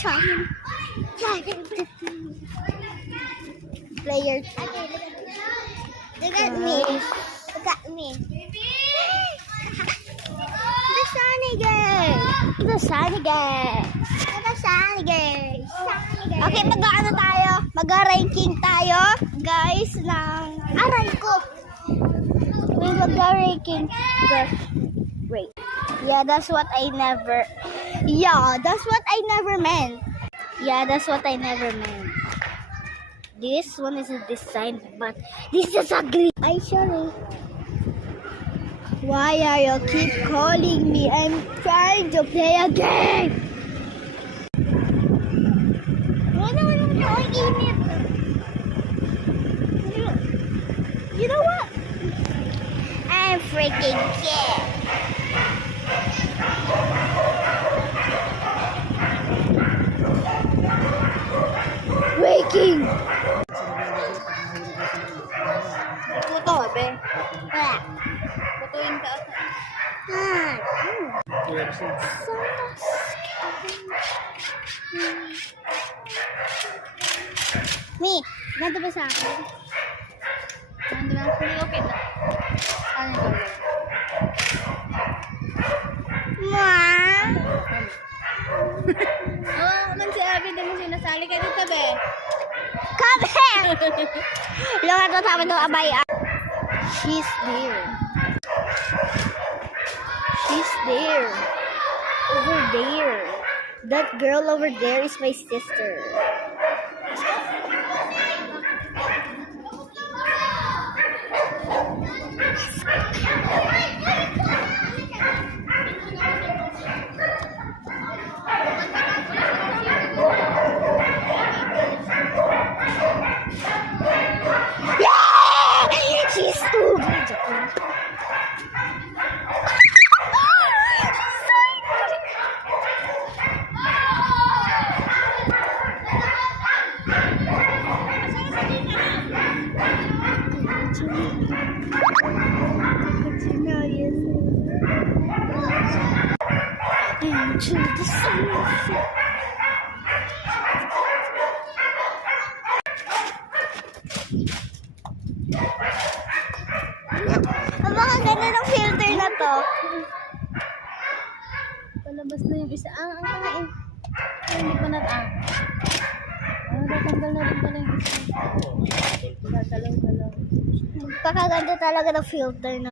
channel. Player 2. Look at me. Look at me. The sunny girl. The sunny girl. The sunny girl. Okay, mag-ano tayo? Mag-ranking tayo, guys, ng aray ko. We mag-ranking. Wait. Yeah, that's what I never meant. Yeah, that's what I never meant. This one is a design, but this is ugly. I'm sorry. Why are you keep calling me? I'm trying to play a game. You know what? I'm freaking scared. Breaking. Puto, be. Wala. Putuin ka ako. Me, nandito ba sa akin? Nandito ba? Hindi okay na. Ano ito? Oh, man si Abby, hindi mo sinasali ka dito, be. Come here! Look at what happened to Abay. She's there. She's there. Over there. That girl over there is my sister. She's too good. Into the sunset. Baka ganda ng filter na to. Palabas na yung isa. Ang kain. Hindi pa natang. Natanggal na rin pala yung isa. Tatalaw-talaw. Magpakaganda talaga ng filter na.